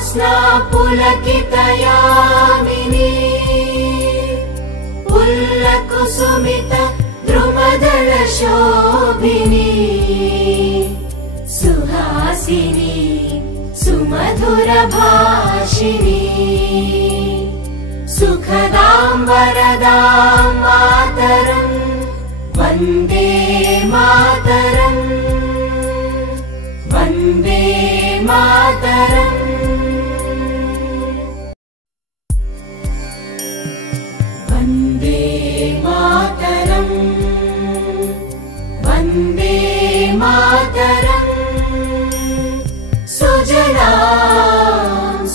ज्योत्स्ना पुलकितयामिनी पुल्लकुसुमित द्रुमदल शोभिनी सुहासिनी सुमधुर भाषिणी सुखदां वरदां मातरं वन्दे मातरम् वन्दे मातरम् वन्दे मातरम् वन्दे मातरम् सुजलां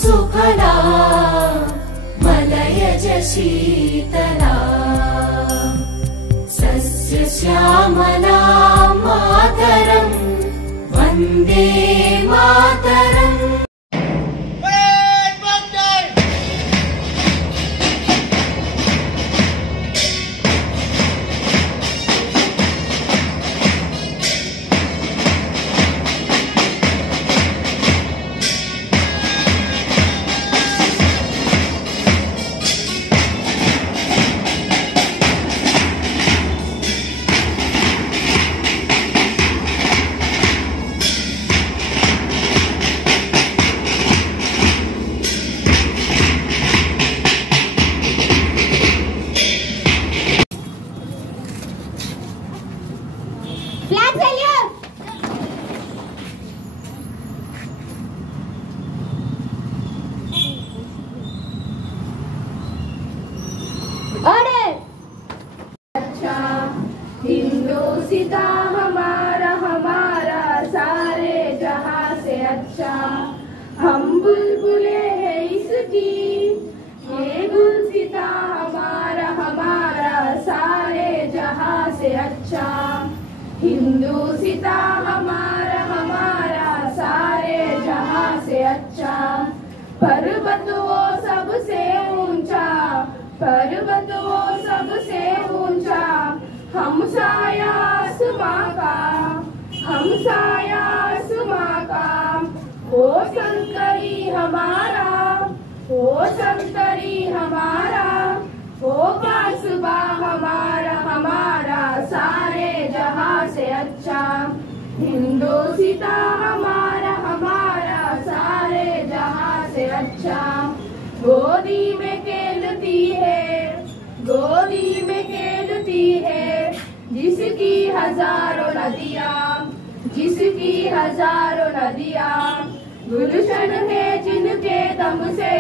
सुफलां मलयज शीतलां सस्यश्यामलां मातरम् वन्दे मातरम् हिंदोसिता हमारा हमारा सारे जहां से अच्छा हम बुलबुले हैं इसकी ये गुलसिता हमारा हमारा सारे जहां से अच्छा हिंदोसिता हमारा हमारा सारे जहां से अच्छा पर्वत वो सबसे ऊंचा पर्वत वो सबसे ऊंचा हम साया आसमां का हम साया आसमां का ओ संतरी हमारा ओ संतरी हमारा ओ बासुबा हमारा हमारा सारे जहां से अच्छा हिंदोसिता हमारा हमारा सारे जहां से अच्छा गोदी में खेलती है गोदी में खेलती है जिसकी हजारों नदियां गुलशन है जिनके दम से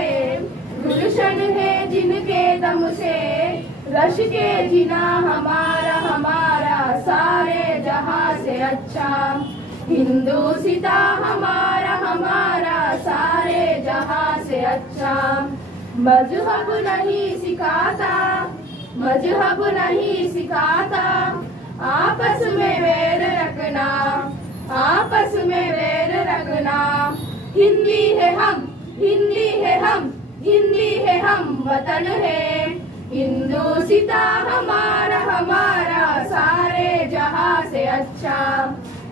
गुलशन है जिनके दम से रश के जिना हमारा हमारा सारे जहां से अच्छा हिंदोसिता हमारा हमारा सारे जहां से अच्छा मजहब नहीं सिखाता मजहब नहीं सिखाता आपस में वैर रखना आपस में वैर रखना हिंदी है हम हिंदी है हम हिंदी है हम वतन है हिंदोसिता हमारा हमारा सारे जहां से अच्छा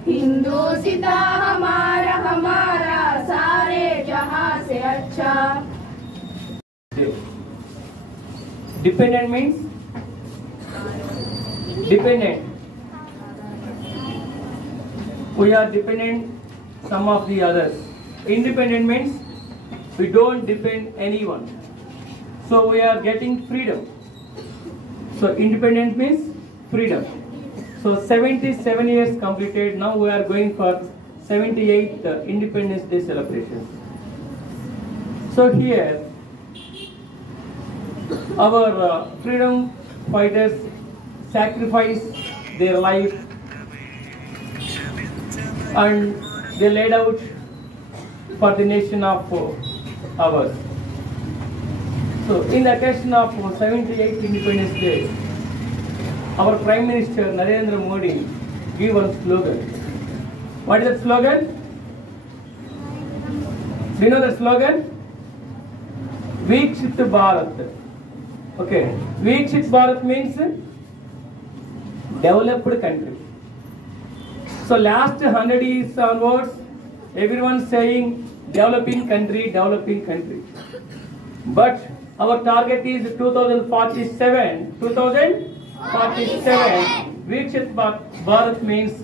हिंदोसिता हमारा हमारा सारे जहां से अच्छा Dependent means dependent. We are dependent some of the others. Independent means we don't depend anyone. So we are getting freedom. So independent means freedom. So 77 years completed. Now we are going for 78th Independence Day celebrations. So here our freedom fighters sacrificed their life and they laid out for the nation of ours. So in the occasion of 78th Independence Day, our Prime Minister Narendra Modi gave one slogan. What is that slogan? Do you know the slogan? Vikshit Bharat. Okay, Vikshit Bharat means developed country. So last 100 years onwards, everyone saying developing country. But our target is 2047. 2047. Vikshit Bharat means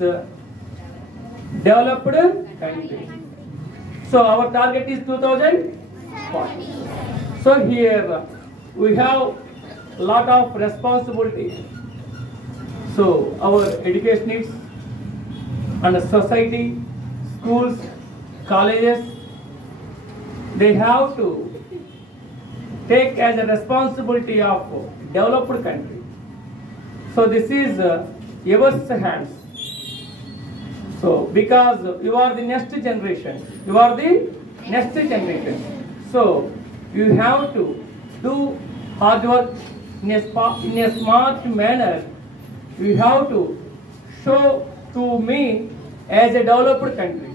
developed country. So our target is 2040. So here we have lot of responsibility. So our educationists and the society, schools, colleges, they have to take as a responsibility of developed country. So this is your hands. So because you are the next generation, So you have to do hard work in a smart manner. You have to show to me as a developed country.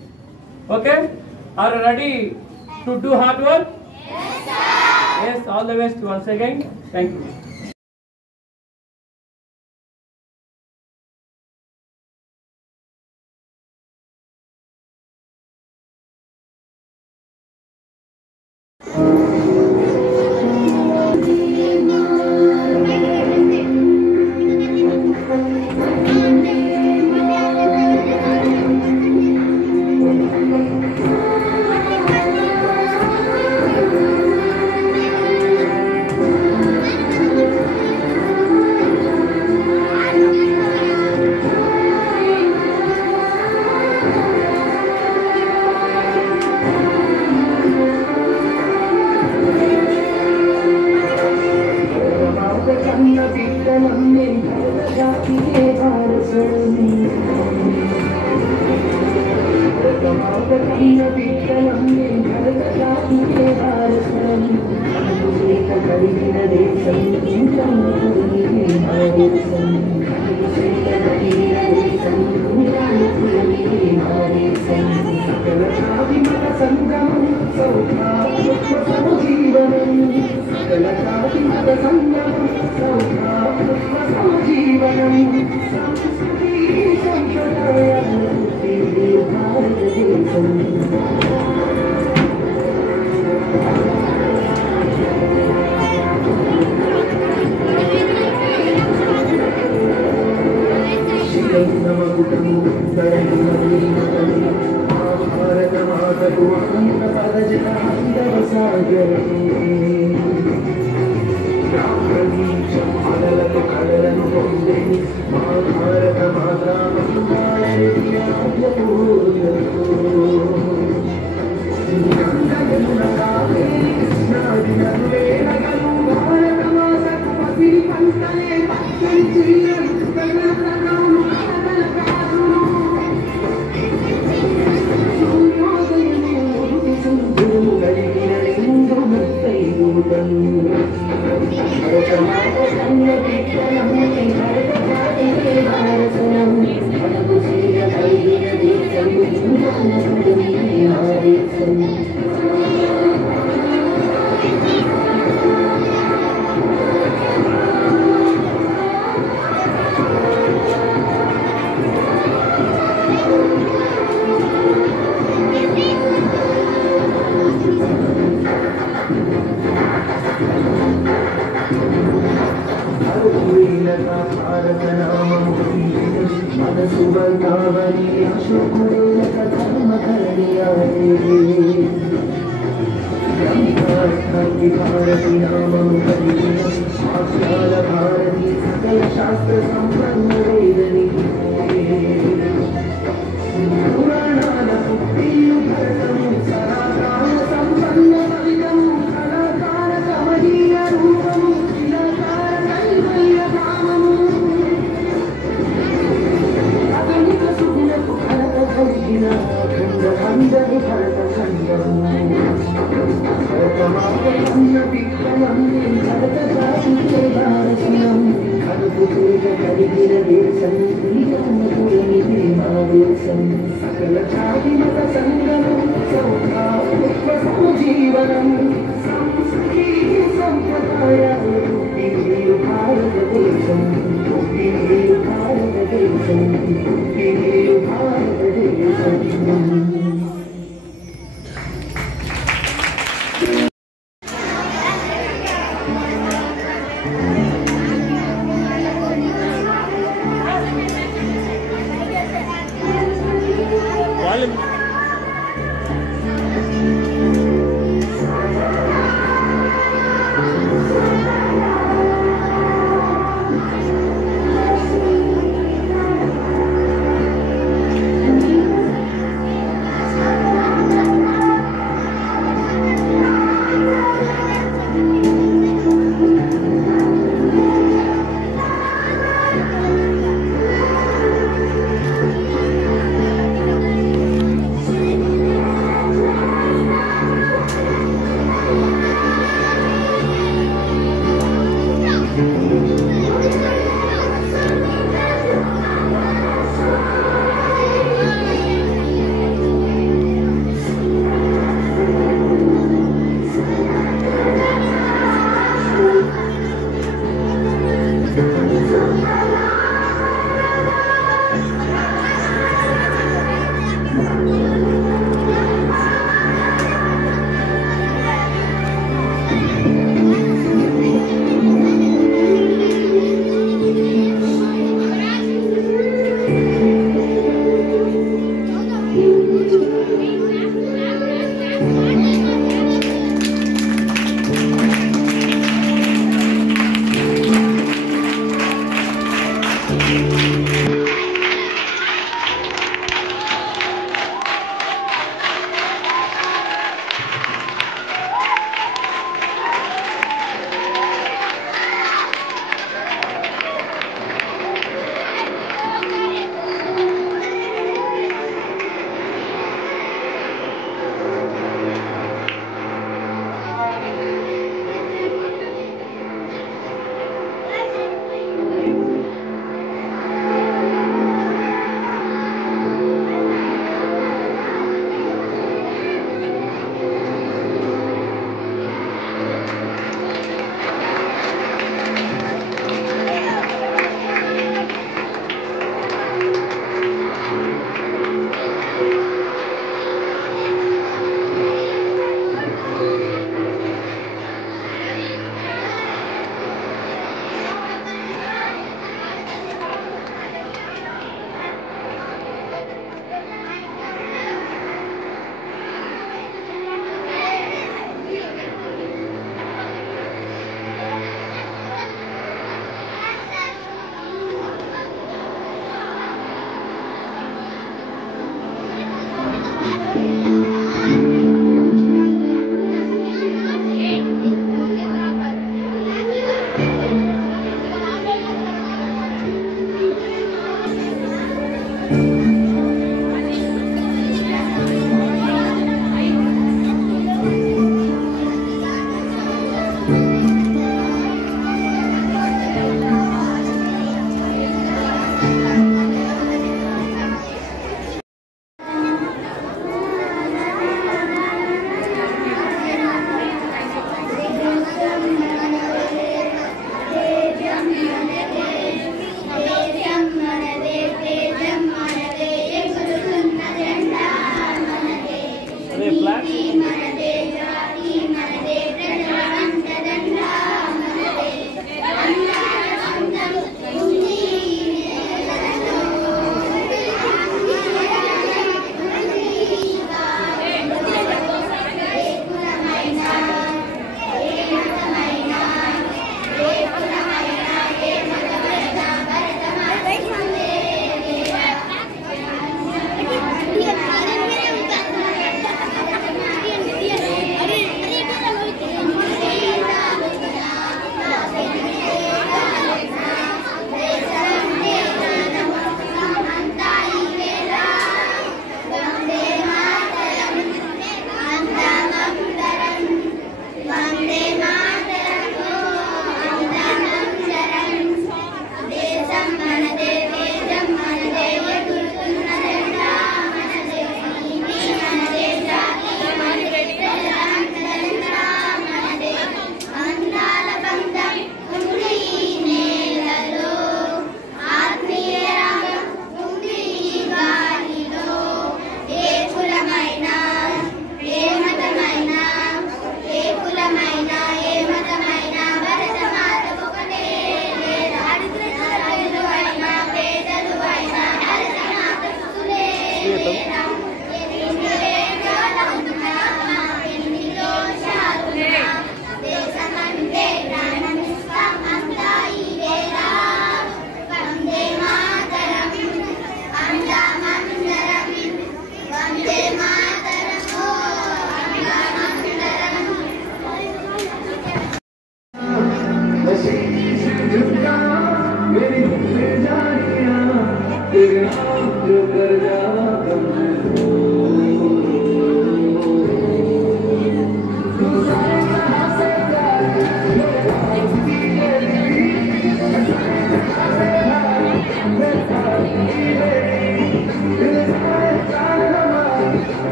Okay? Are you ready to do hard work? Yes, sir. Yes, all the best once again. Thank you.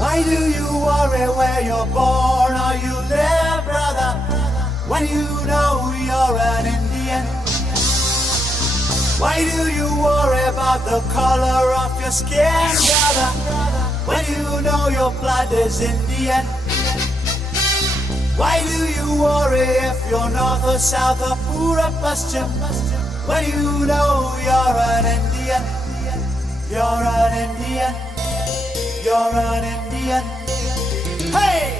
Why do you worry where you're born or you live, brother, when you know you're an Indian? Why do you worry about the color of your skin, brother, when you know your blood is Indian? Why do you worry if you're north or south or Pura Paschim, when you know you're an Indian? You're an Indian. You're an Indian. Hey!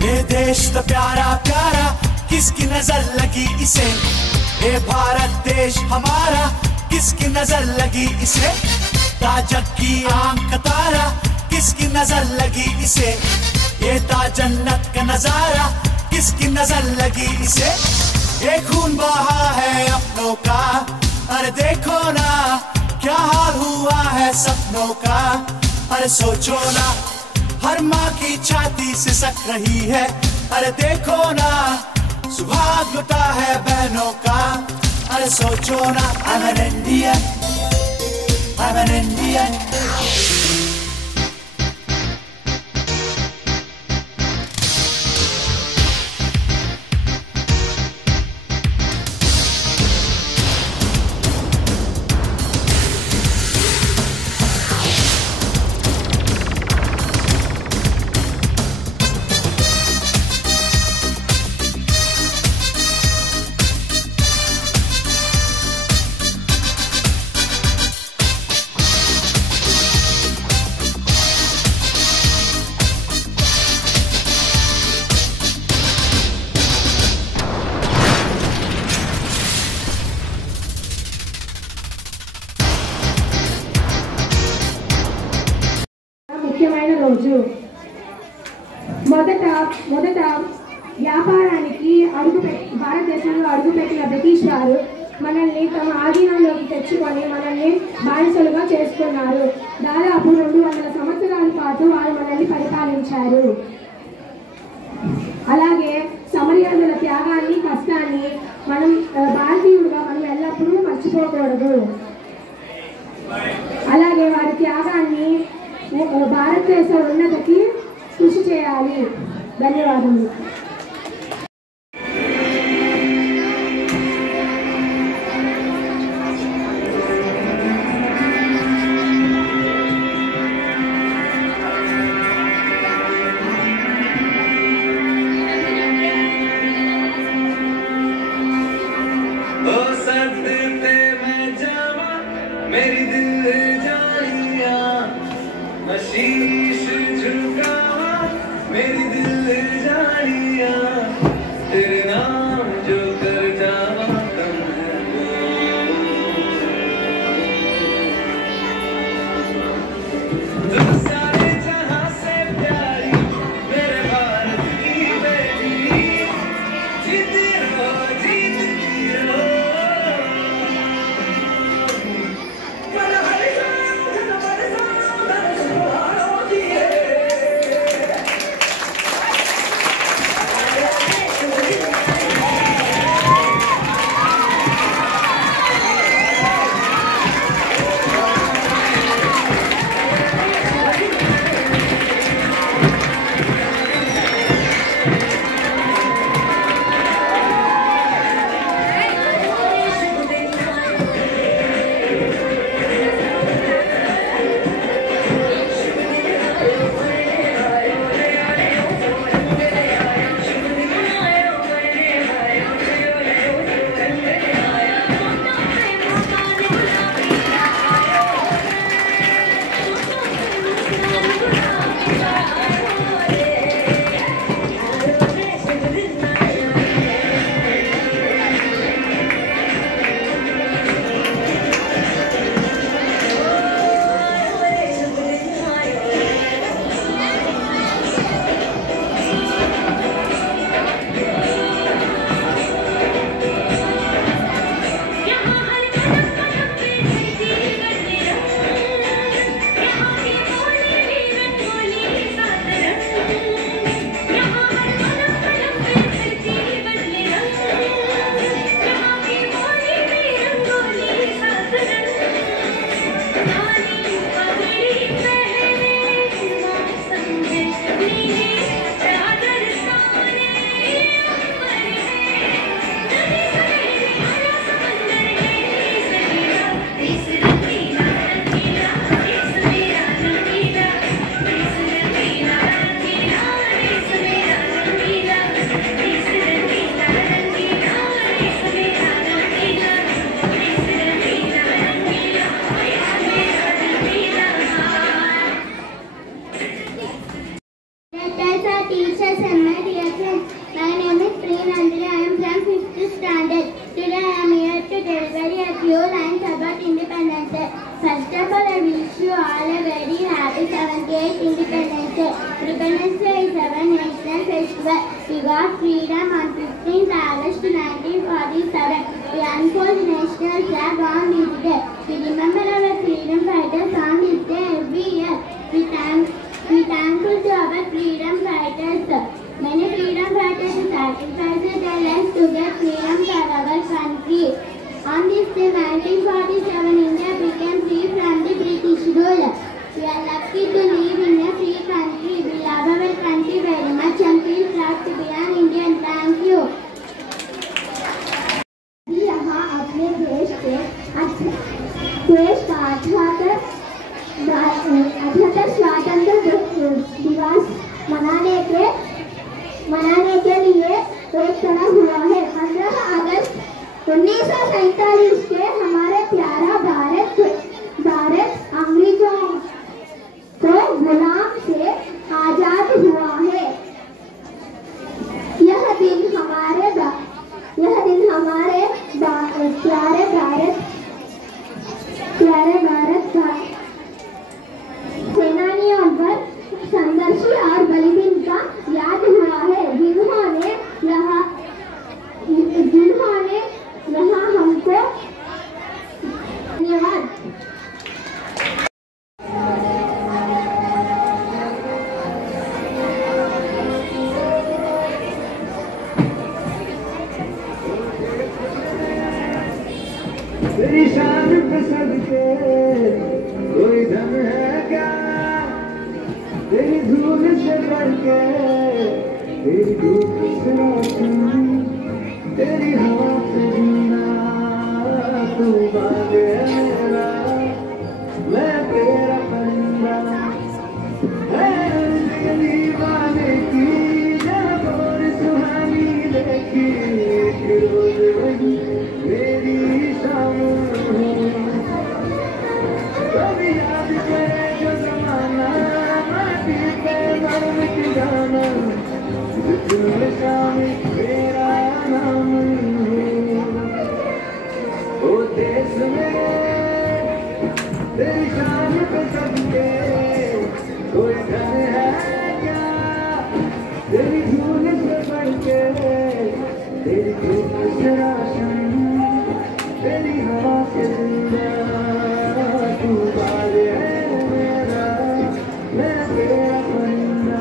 ये देश तो प्यारा प्यारा किसकी नजर लगी इसे, ये भारत देश हमारा किसकी नजर लगी इसे, ताजक की आंख का तारा किसकी नजर लगी इसे, ये ता जन्नत का नजारा किस जिंदगी से ये खून बहा है अपनों का। अरे देखो ना क्या हाल हुआ है सपनों का। अरे सोचो ना हर माँ की छाती सिसक रही है। अरे देखो ना सुहाग लुटा है बहनों का। अरे सोचो ना I'm an Indian, I'm an Indian। ముఖ్యమైన రోజు మొదట వ్యాపారానికి భారతదేశంలో అడుగుపెట్టిన బ్రిటిష్ వారు మనల్ని తమ ఆధీనంలోకి తెచ్చుకొని మనల్ని బానిసలుగా చేసుకున్నారు. దాదాపు 200 సంవత్సరాల పాటు వారు మనల్ని పరిపాలించారు. అలాగే సమరయోధుల త్యాగాన్ని కష్టాన్ని మనం భారతీయులుగా మనం ఎల్లప్పుడూ మర్చిపోకూడదు. అలాగే వారి త్యాగాన్ని భారతదేశ ఉన్నతికి కృషి చేయాలి. ధన్యవాదములు. मेरी दिल जानिया शीश झुकावा मेरी दिल जानिया तेरे नाम जो कर जावा कम है तुम सारे जहां से प्यारी मेरे भारत की बेटी जीती रहो First of all, I wish you all a very happy 78th Independence Day. Independence Day is our national festival. We got freedom on 15th unfolds national flag on this day. We remember our freedom fighters on this day every year. We thankful to our freedom fighters. Many freedom fighters sacrificed their lives to get freedom for our country. On this day, 1947, India became free from the British rule. We are lucky to live in a free country. We love our country very much and feel proud to be an Indian. Thank you. यहाँ अपने देश का 78 स्वातंत्र दिवस मनाने के लिए एक तरह हुआ है। 15 अगस्त 1947 के हमारे प्यारा भारत अंग्रेजों को गुलाम से आजाद हुआ है। यह दिन हमारे प्यारे भारत का सेनानियों पर संघर्ष और बलिदान का याद हुआ है, जिन्होंने यहाँ हमको धन्यवाद। तेरी शान पे सदके कोई धन है क्या, तेरी धूल से बढ़ के, तेरी धूप से रोशन, तेरी हवा से जीना, तू बाग है मेरा, मैं तेरा परिंदा, है दीवाने की जब और सुहानी देखी, एक रोज वही मेरी शाम कभी याद करे जो जमाना, माटी पे मर मिट जाना, दिल शामी मेरा नाम। ओ देश में तेरी शान पे सदके कोई धन है क्या, तेरी धूल से बढ़ के, तेरी धूप से रोशन, तेरी हवा से जिंदा, तू बाग है मेरा, मैं तेरा परिंदा।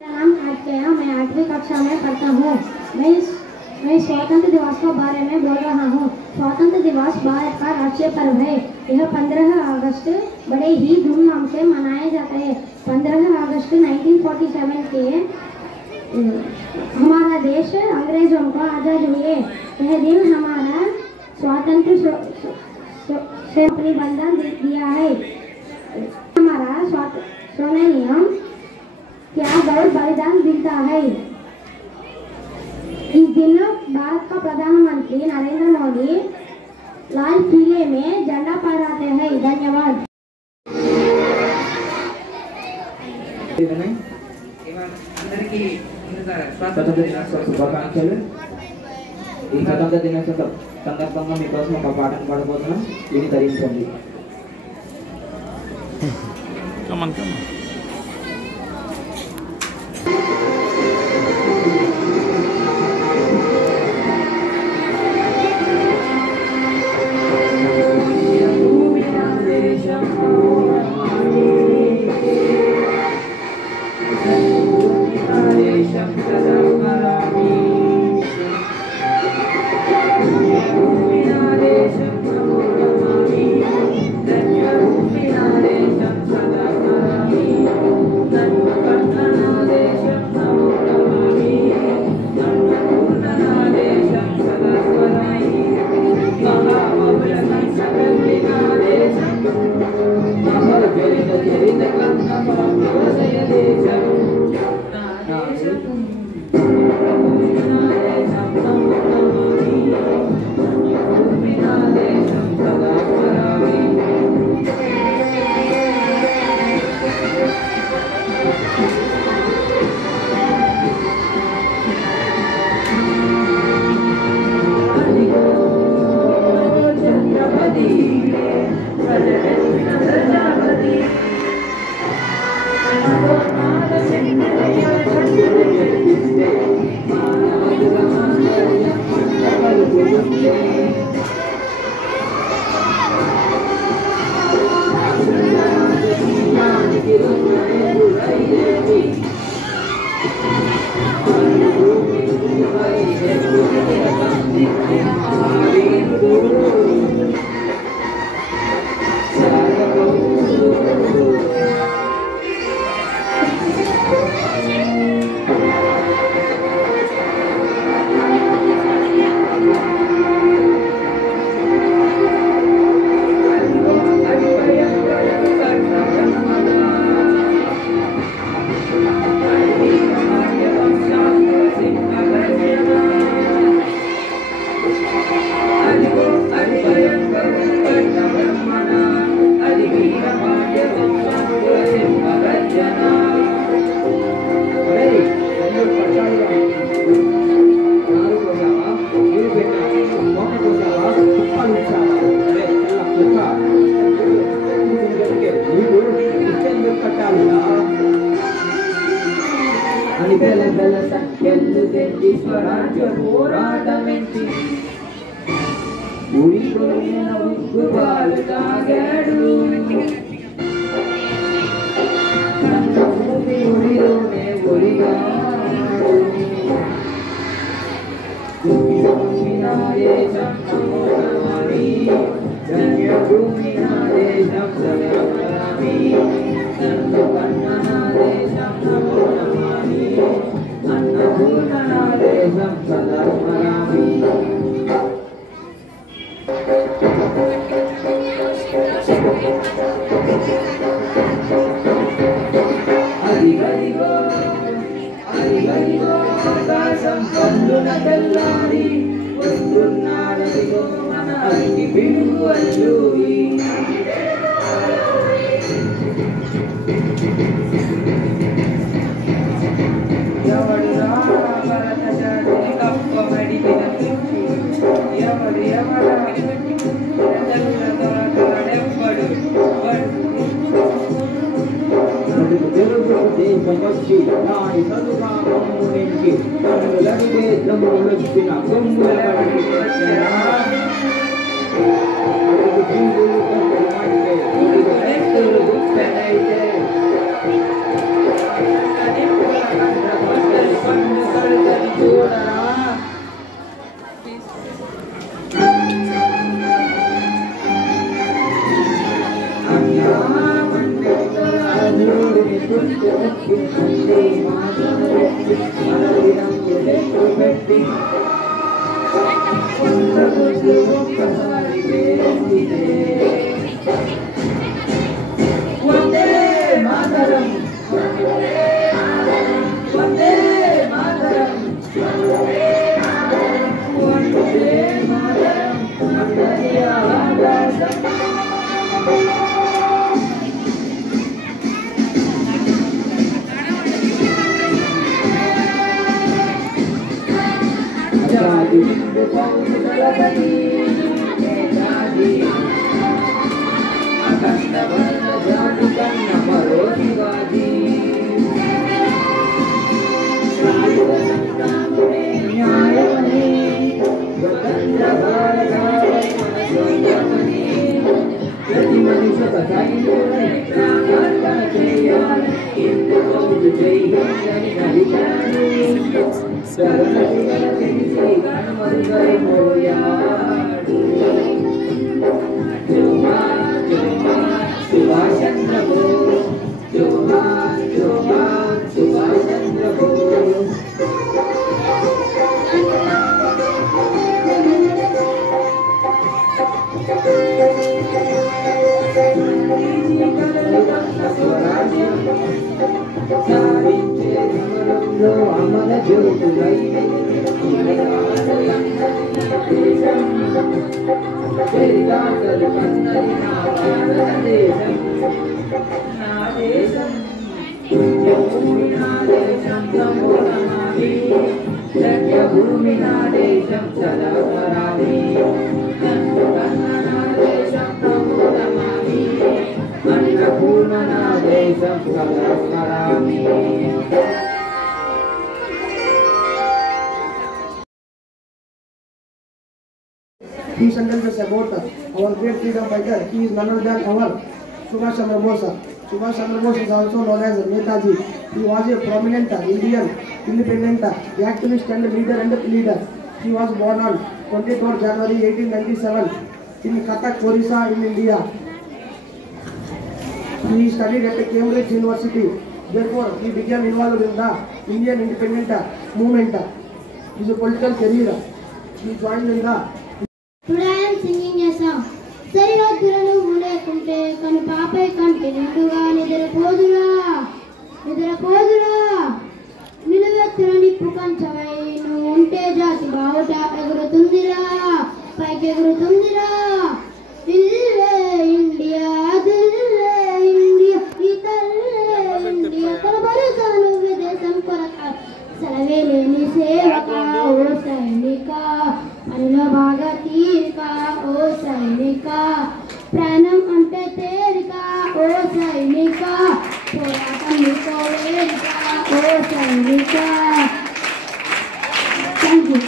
मेरा नाम आर्या, मैं 8वीं कक्षा में पढ़ता हूँ। मैं स्वतंत्र दिवस के बारे में बोल रहा हूँ। स्वतंत्र दिवस भारत का राष्ट्रीय पर्व है। यह 15 अगस्त बड़े ही धूमधाम से मनाया जाता है। 15 अगस्त 1947 के हमारा देश अंग्रेजों को आज़ाद हुए। यह दिन हमारा स्वतंत्र से अपनी बलिदान दिया है। हमारा सोने नियम क्या गौर बलिदान देता है। इस दिन भारत का प्रधानमंत्री नरेंद्र मोदी लाल किले में झंडा फहराते हैं। धन्यवाद। అందరికీ స్వతంత్ర దినోత్సవ శుభాకాంక్షలు. ఈ స్వతంత్ర దినోత్సవ సందర్భంగా మీకోసం ఒక పాటను పాడబోతున్నాం, విని తరించండి. ధన్య Few sentences about our great freedom fighter. He is none other than our Subhash Chandra Bose. Subhash Chandra Bose is also known as Netaji. He was a prominent Indian independent activist and leader. He was born on 23rd January 1897 in Cuttack, Orissa in India. He studied at Cambridge University. Therefore, he became involved in the Indian independent movement. His political career, he joined in the... Today I am singing a song. సరిహద్దులను మూలేకుంటే కను పాపై కంటి నిండుగా నిద్రపోదురా నిద్రపోదురా నిలువెత్తున నిప్పు కంచవై నువ్వు ఉంటే జాతి బావుట ఎగురుతుందిరా పైకి ఎగురుతుందిరా దిల్లే India దిల్లే India ఈ తల్లే ఇండియా తన భరోసాను విదేశం కొరక సెలవే లేని సేవక ఓ సైనిక పనిలో బాగా తీరిక ఓ సైనిక ప్రాణం అంటే తేలిక ఓ సైనిక పోరాటం నీకో వేదిక ఓ సైనిక. Thank you.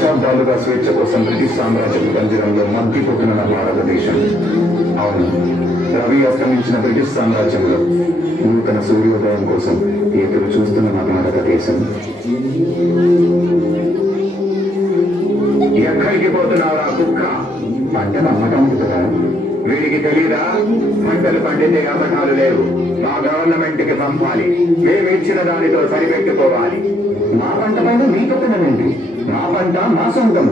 దశాబ్దాలుగా స్వేచ్ఛ కోసం బ్రిటిష్ సామ్రాజ్యపు పంజరంలో మగ్గిపోతున్న నా భారతదేశం. అవును, రవి అస్తమించిన బ్రిటిష్ సామ్రాజ్యంలో నూతన సూర్యోదయం కోసం ఎదురు చూస్తున్న నా భారతదేశం. ఎక్కడికి పోతున్నారా కుక్క? పంటను అమ్మటం ఉంటుందా? వీడికి తెలీదా? పంటలు పండితే అమ్మటాలు లేవు, మా గవర్నమెంట్ కి పంపాలి, మేము ఇచ్చిన దానితో సరిపెట్టుకోవాలి. మా పంట పైన మీ కట్టమేంటి? మా పంట మా సొంతం.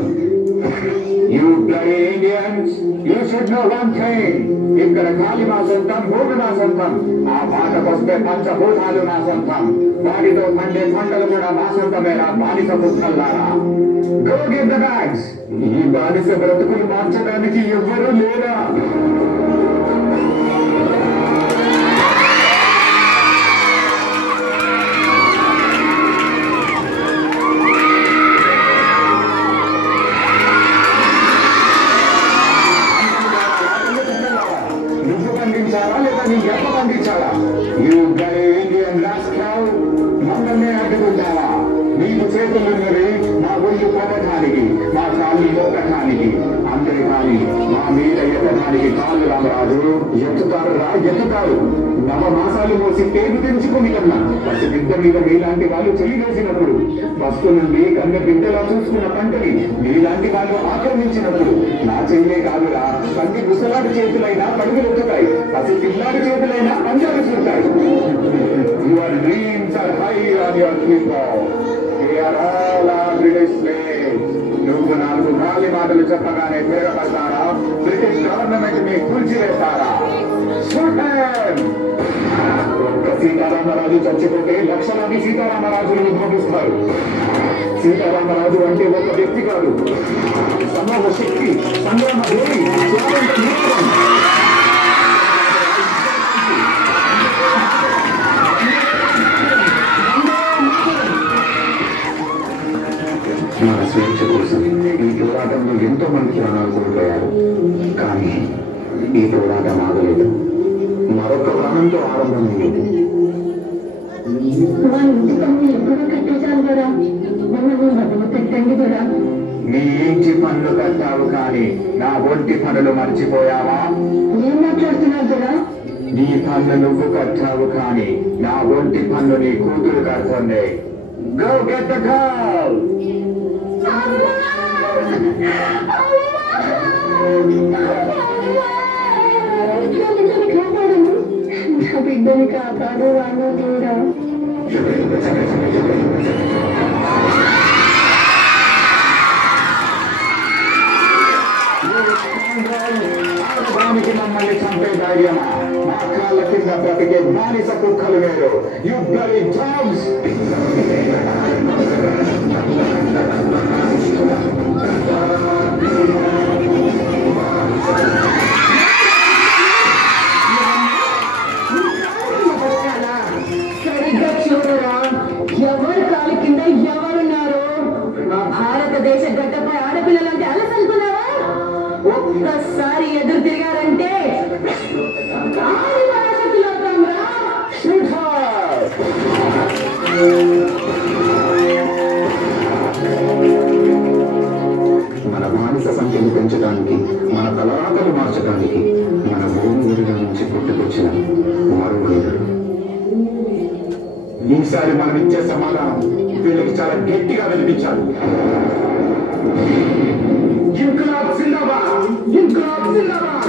You bloody Indians, you should know one thing. ఇక్కడ గాలి మా సొంతం, భూమి మా సొంతం. ఆ మాటకొస్తే పంచభూతాలు మా సొంతం. వాటితో పండే పంటలు కూడా మా సొంతమేరా బానిస పుస్తల్లారా. Go give the bags. ఈ బానిస బ్రతుకులు మార్చడానికి ఎవ్వరూ లేరా? నువ్వు పండించాలా లేదా నీ ఎప్ప పండించాలా? You bloody Indian rascal, మమ్మల్ని అడ్డుకుంటావా? నీకు చేతులున్నవి మా ఒళ్ళు పొగటానికి, మా కాళ్ళు మోగటానికి, అంతేకాని మా మీద ఎత్తడానికి కాళ్ళు రామరాజు. ఎత్తుతారురా, ఎత్తుతారు. నవమాసాలు మోసి పేరు తెంచుకుని కన్నా పసి బిడ్డ మీద మీలాంటి వాళ్ళు చెయ్యివేసినప్పుడు, బస్సు నుండి కన్న బిడ్డలా చూసుకున్న పంటని మీలాంటి వాళ్ళు ఆక్రమించినప్పుడు నా చెయ్యే కాదురా, కంటి ముసలాడి చేతులైనా పరుగులెత్తుతాయి, పసి పిల్లాడి చేతులైనా పంజాలు చూస్తాయి. Your dreams are high on your people. We are all our British slaves. నువ్వు నాలుగు గాలి మాటలు చెప్పగానే తిరగబడతారా? బ్రిటిష్ గవర్నమెంట్ ని కూల్చివేస్తారా? ఒక్క సీతారామరాజు చచ్చిపోతే లక్షలాది సీతారామరాజులు ఉద్భవిస్తారు. సీతారామరాజు అంటే ఒక వ్యక్తి కాదు, సమూహ శక్తి, సంగ్రామ దేవి, స్వాతంత్ర నేత్రం. మన స్వేచ్ఛ కోసం ఈ పోరాటంలో ఎంతో మంది ప్రాణాలు కోల్పోయారు. కానీ ఈ పోరాటం ఆగలేదు, మరొక ప్రాణంతో ఆరంభమయ్యేది. నీ ఇంటి పన్ను కట్టావు కానీ నా ఒంటి పనులు మర్చిపోయావా? ఏం మాట్లాడుతున్నావు కదా? నీ పన్ను నువ్వు కట్టావు కానీ నా ఒంటి పన్ను నీ కూతురు కడుతుంది. Go get the girl! బిడ్డని కాపాడు రాను దేవుడా. దానికి మమ్మల్ని చంపే ధైర్యమా? మా కాళ్ళ కింద బ్రతికే బానిస కుక్కలు మీరు. You bloody dogs! సరిగ్గా చూడరా, ఎవరి కాలి కింద ఎవరున్నారు? మా భారతదేశ గడ్డపై ఆడపిల్లలంటే అలసనుకున్నావా? ఒక్కసారి ఎదురు తిరిగారంటే మన బానిస సంఖ్యను పెంచడానికి, మన తలరాతలు మార్చడానికి మన భూమి ఊరిలో నుంచి పుట్టుకొచ్చిన మరో వీరుడు. ఈసారి మనం ఇచ్చే సమాధానం వీళ్ళకి చాలా గట్టిగా వినిపించాలి. ఇంక్లాబ్ జిందాబాద్! ఇంక్లాబ్ జిందాబాద్!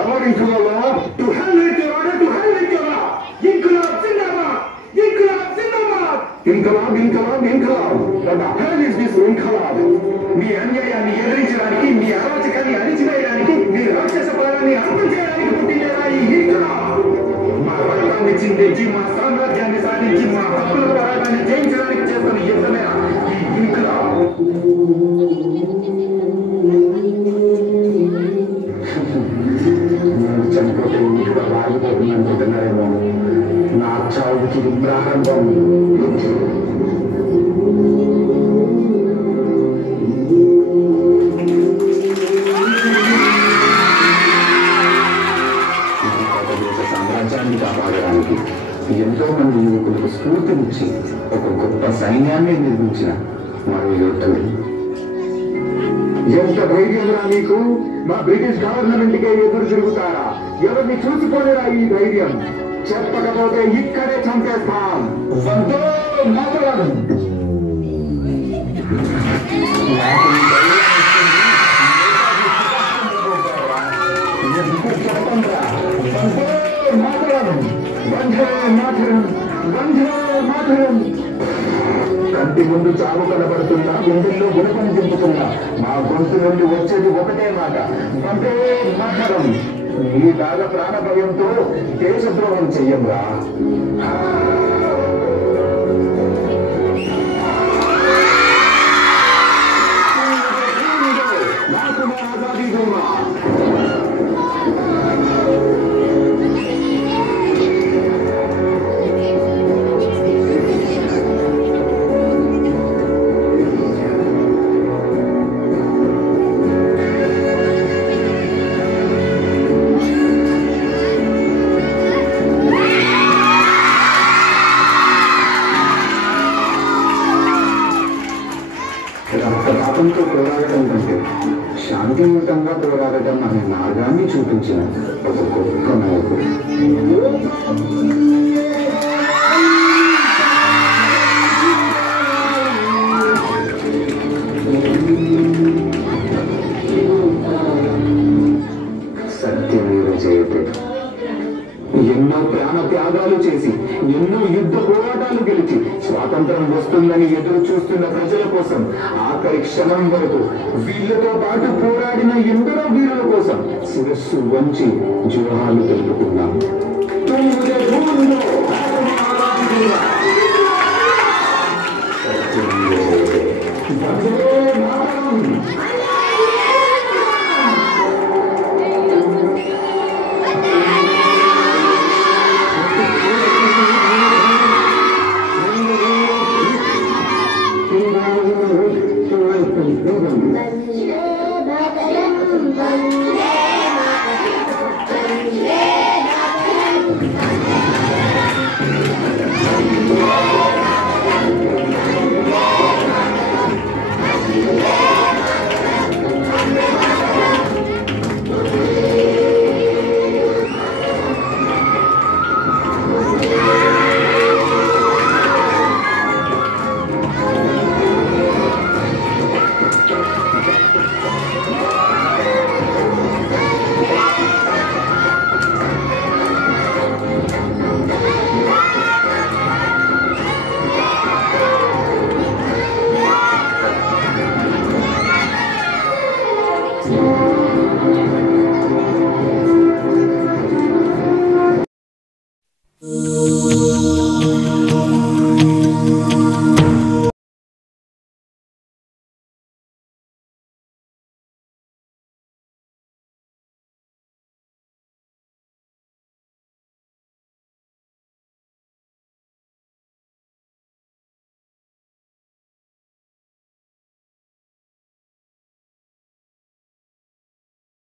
According to the law, to hell with your order, to hell with your law. Inqilab Zindabad! Inqilab Zindabad! Inqilab, Inqilab, Inqilab. But the hell is this Inqilab? మీ అన్యాయాన్ని ఎదిరించడానికి, మీ అరాచకాన్ని అణిచివేయడానికి, మీ రాక్షస పాలనని అంతం చేయడానికి పుట్టిందేనా ఈ ఇంక్లాబ్? మా రక్తాన్ని చిందించి, మా సామ్రాజ్యాన్ని సాధించి, మా హక్కుల పోరాటాన్ని జయించడానికి చేస్తున్న యుద్ధమేనా ఈ ఇంక్లాబ్? చనిపోతే ఇంట్లో బాగిపోతుందనుకుంటున్నారేమో. నా చావుకి ప్రారంభం. భారతదేశ సామ్రాజ్యాన్ని కాపాడడానికి ఎంతో మంది యువకులకు స్ఫూర్తినిచ్చి ఒక గొప్ప సైన్యాన్ని నిర్మించిన మరో యోధుడు. ఎంత ధైర్యంరా నీకు? మా బ్రిటిష్ గవర్నమెంట్కే ఎదురు తిరుగుతారా? ఎవరిని చూసిపోలేరా ఈ ధైర్యం? చెప్పకపోతే ఇక్కడే చంపేస్తాం. వందే మాతరం. కంటి ముందు చావు కనబడుతున్నా, గుండెల్లో గుణపని దింపుతున్నా, మా గొంతు నుండి వచ్చేది ఒకటే మాట, వందే మాతరం. ఈ దాగ ప్రాణ భయంతో దేశద్రోహం చెయ్యంరా. నాకు మా ఆజాదీ దూమా. రక్తపాతంతో పోరాడటం కంటే శాంతియుతంగా పోరాడటం అనే మార్గాన్ని చూపించిన ఒక గొప్ప నాయకుడు. సత్యమేవ జయతే. ఎన్నో ప్రాణ త్యాగాలు చేసి, ఎన్నో యుద్ధ పోరాటాలు గెలిచి స్వాతంత్రం వస్తుందని ఎదురు చూస్తున్న ప్రజల కోసం ఆఖరి క్షణం వరకు వీళ్లతో పాటు పోరాడిన ఎందరో వీరుల కోసం శిరస్సు వంచి జోహాలు తెలుపుకున్నాం.